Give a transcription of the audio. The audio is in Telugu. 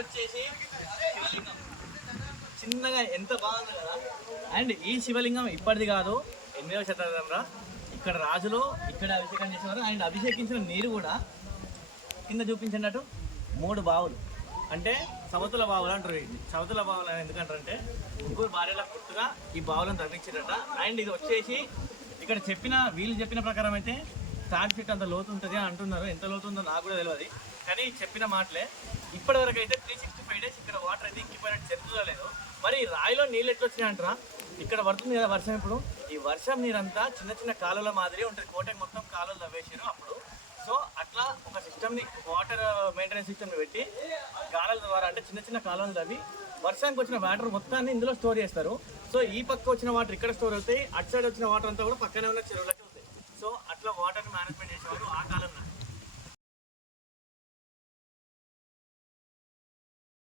వచ్చేసి శివలింగం చిన్నగా ఎంత బాగుంది కదా. అండ్ ఈ శివలింగం ఇప్పటిది కాదు, 8వ శతాబ్దంలో ఇక్కడ రాజులు ఇక్కడ అభిషేకం చేసేవారు. అండ్ అభిషేకించిన నీరు కూడా కింద చూపించినట్టు 3 బావులు, అంటే సవతుల బావులు అంటారు. వీటిని సవతుల బావులు అని ఎందుకంటారంటే ముగ్గురు భార్యల గుర్తుగా ఈ బావులను తవ్వించారట. అండ్ ఇది వచ్చేసి ఇక్కడ వీళ్ళు చెప్పిన ప్రకారం అయితే తాటి చెట్టు అంత లోతు ఉంటుంది అని అంటున్నారు. ఎంత లోతు ఉందో నాకు కూడా తెలియదు, కానీ చెప్పిన మాటలే. ఇప్పటి వరకు అయితే 365 days ఇక్కడ వాటర్ అయితే ఇంకిపోయినట్టు చరిత్రలో లేదు. మరి రాయిలో నీళ్ళు ఎట్లా వచ్చినాయి అంటారా? ఇక్కడ పడుతుంది కదా వర్షం. ఇప్పుడు ఈ వర్షం నీరంతా చిన్న చిన్న కాలువల మాదిరి ఉంటుంది. కోటకి మొత్తం కాలువలు తవ్వేసారు అప్పుడు. సో అట్లా ఒక సిస్టమ్ని, వాటర్ మెయింటెనెన్స్ సిస్టమ్ని పెట్టి గాలుల ద్వారా, అంటే చిన్న చిన్న కాలువలు తవ్వి వర్షానికి వచ్చిన వాటర్ మొత్తాన్ని ఇందులో స్టోర్ చేస్తారు. సో ఈ పక్క వచ్చిన వాటర్ ఇక్కడ స్టోర్ అవుతాయి, అటు సైడ్ వచ్చిన వాటర్ అంతా కూడా పక్కనే ఉన్న చెరువులకి అవుతాయి. సో అట్లా వాటర్ని మేనేజ్మెంట్ చేసేవారు ఆ కాలంలో.